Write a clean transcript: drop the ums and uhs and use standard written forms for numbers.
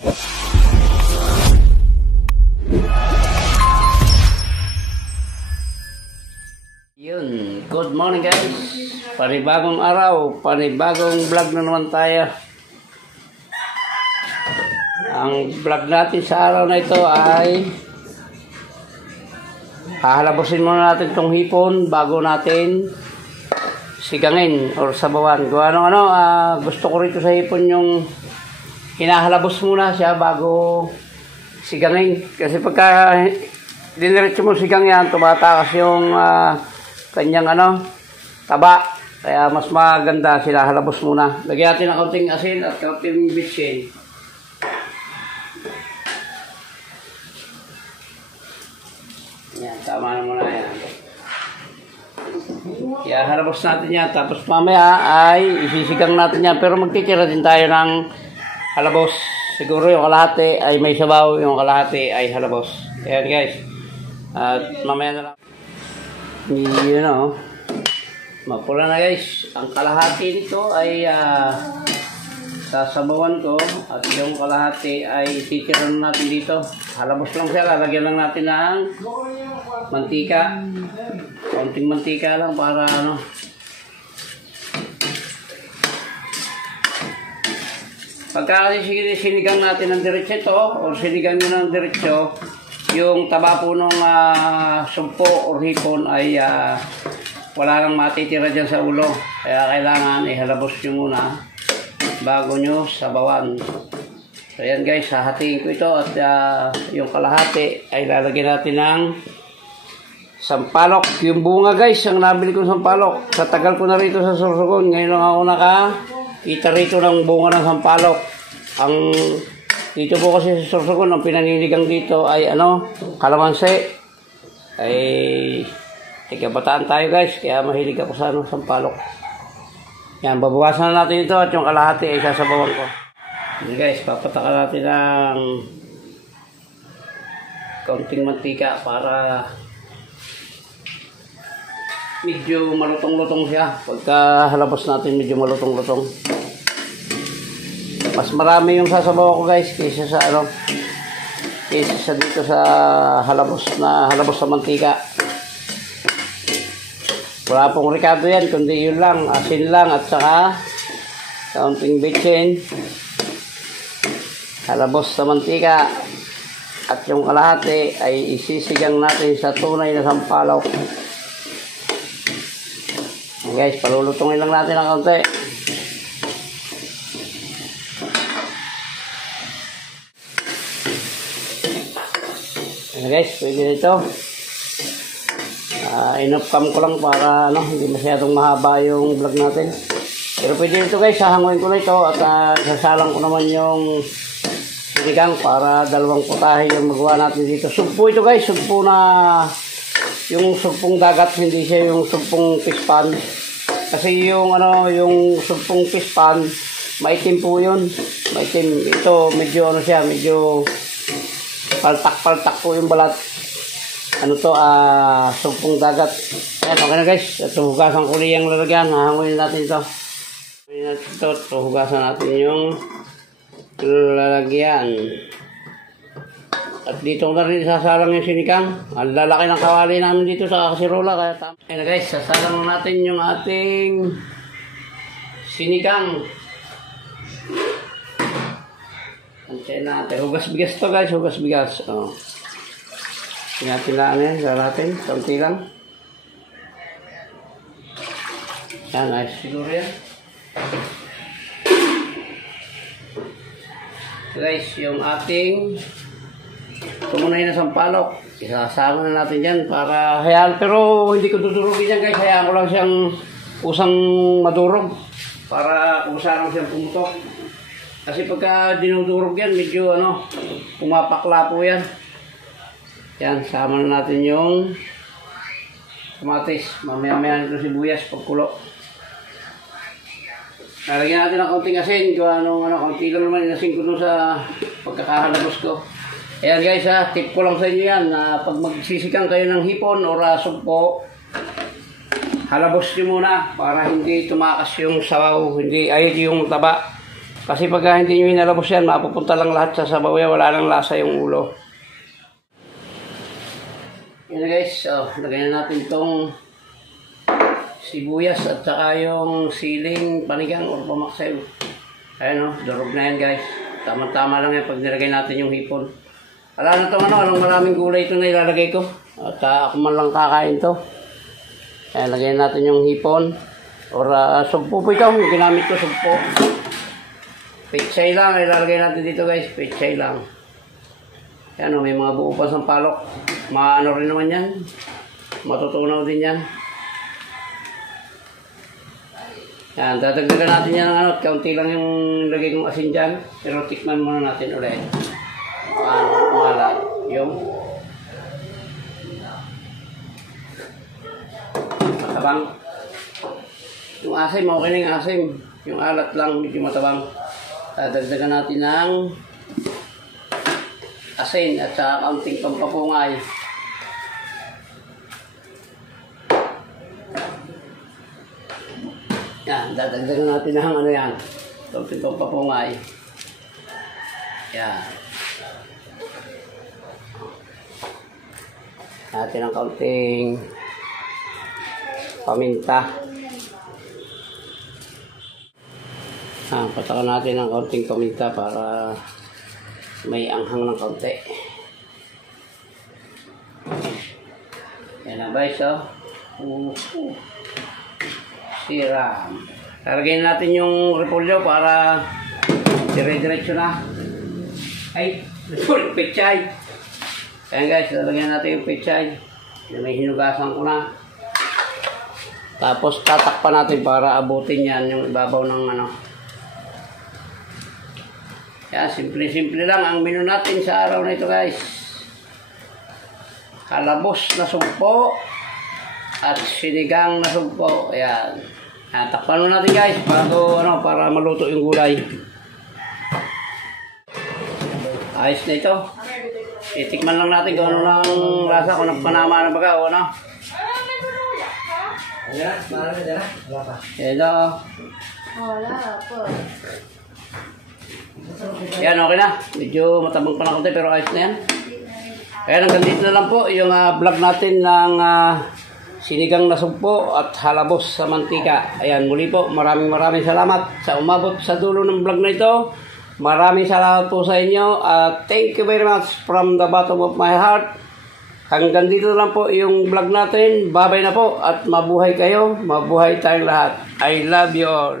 Yun, good morning guys. Panibagong araw, panibagong vlog na naman tayo. Ang vlog natin sa araw na ito ay hahalabusin muna natin itong hipon bago natin sigangin or sabawan. Kung gusto ko rito sa hipon yung hinahalabos muna siya bago sigangin. Kasi pagka diniretso mo sigang yan, tumatakas yung kanyang taba. Kaya mas maganda sila halabos muna. Lagyan natin ng kaunting asin at kaunting bitsin. Yan, tama na muna yan. Kaya halabos natin yan. Tapos mamaya ay isisigang natin yan. Pero magtitira din tayo ng halabos. Siguro yung kalahati ay may sabaw, yung kalahati ay halabos. Ayan guys. At mamaya na lang. Mapula na guys. Ang kalahati nito ay sasabawan ko. At yung kalahati ay titiran natin dito. Halabos lang siya. Lalagyan lang natin ng mantika. Konting mantika lang para Pagka sinigang natin ng diretso ito o sinigang nyo ng diretso, yung taba po ng sumpo o hipon ay wala nang matitira dyan sa ulo. Kaya kailangan ihalabos nyo muna bago nyo sabawan. So yan guys, hahatiin ko ito at yung kalahati ay lalagyan natin ng sampalok. Yung bunga guys, ang nabili ko sampalok. Sa tagal ko na rito sa Sorsogon, ngayon lang ako nakakita rito ng bunga ng sampalok. Dito po kasi sa Sorsogon, ang pinaninigang dito ay kalamansi. Ay kabataan tayo guys, kaya mahilig ako sa sampalok. Yan, babawasan na natin ito at yung kalahati ay sasabawan ko. Yan guys, papatakan natin ng kaunting mantika para medyo malutong-lutong siya. Pagka halabos natin medyo malutong-lutong. Mas marami yung sasabawan ko guys kaysa sa dito sa halabos sa mantika. Wala pong ricado yan, kundi yun lang, asin lang at saka kaunting bitsin, halabos sa mantika, at yung kalahati ay isisigang natin sa tunay na sampalok. Guys, palulutongin lang natin ng kaunti. Ayan guys, pwede nito. Enough-cam ko lang para hindi masyadong mahaba yung vlog natin. Pero pwede nito guys, hahanguin ko na ito at sasalang ko naman yung sinigang para dalawang putahe yung magawa natin dito. Sugpo ito guys, sugpo na yung sugpong dagat, hindi siya yung sugpong pispan. Kasi yung sugpong pispan, maitim po yun. Maitim. Ito medyo medyo paltak-paltak po yung balat. Sugpong dagat. Ayan, okay na guys. Ito, hugasan ko ulit yung lalagyan. Hahanguin natin ito. Hugasan natin yung lalagyan. At dito na rin sasalang yung sinigang. Ang lalaki ng kawali namin dito sa kasirola. Ayan guys, sasalang natin yung ating sinigang. Antayin natin. Hugas bigas to guys, hugas bigas. Natin natin, kaunti lang. Yan, ayos siguro yan. Guys, yung ating tumunay na sampalok, isasama na natin yan para hayaan. Pero hindi ko dudurugin yan guys, hayaan ko lang siyang usang madurog para kusa lang siyang pumutok. Kasi pagka dinudurog yan, medyo pumapakla po yan. Yan, sama na natin yung kamatis. Mamaya-maya nito sibuyas, pagkulo. Lalagyan natin ng kaunting asin. Kaunti lang naman inasin ko dun sa pagkakahalabos ko. Ayan guys tip ko lang sa inyo yan. Pag magsisigang kayo ng hipon o sugpo, halabos nyo muna para hindi tumakas yung sabaw, yung taba. Kasi pagka hindi nyo inalabos yan, mapupunta lang lahat sa sabaw yan, wala nang lasa yung ulo. Yan guys, lagyan na natin itong sibuyas at saka yung siling panigang or pamaksayo. Ayan durog na yan guys. Tama-tama lang yan pag nilagay natin yung hipon. Wala na itong anong maraming gulay ito na ilalagay ko. At ako man lang kakain to. Ayan, lagyan natin yung hipon. Or sumpo po ito, yung ginamit ko sumpo. Pechay lang, ilalagay natin dito guys, pechay lang. Yan may mga buo pa sa palok. Maano rin naman yan. Matutunaw din yan. Yan, dadagdagan natin yan ng kaunti lang yung lagay kong asin dyan. Pero tikman muna natin ulit. Umalat. Yung matabang. Yung asim, okay na yung asim. Yung alat lang, medyo matabang. Dadagdagan natin ng asin at saka kaunting pampapungay. Yan, dadagdagan natin ng ano yan. Kaunting pampapungay. Yan. Natin ang kaunting paminta. Patakan natin ang kaunting paminta para may anghang ng kaunti. Yan na guys, siram. Lalagyan natin yung repolyo para dire-diretso na. Ay, pechay. Ayan guys, lalagyan natin yung pechay. May hinugasan ko na. Tapos tatakpan natin para abutin yan yung ibabaw ng ano. Yan, simple-simple lang ang menu natin sa araw na ito guys. Halabos na sumpo at sinigang na sumpo. Ayan. Takpan mo natin guys bago para maluto yung gulay. Ayos na ito. Itikman lang natin kung ano lang lasa, kung nagpanama na baga o ano. Hello. Wala po. Yan, okay na. Medyo matabang pa na konti pero ayos na yan. Kaya hanggang dito na lang po yung vlog natin ng sinigang na sumpo at halabos sa mantika. Ayan, muli po, maraming salamat sa umabot sa dulo ng vlog na ito. Maraming salamat po sa inyo at thank you very much from the bottom of my heart. Hanggang dito na lang po yung vlog natin. Bye-bye na po at mabuhay kayo. Mabuhay tayong lahat. I love you all.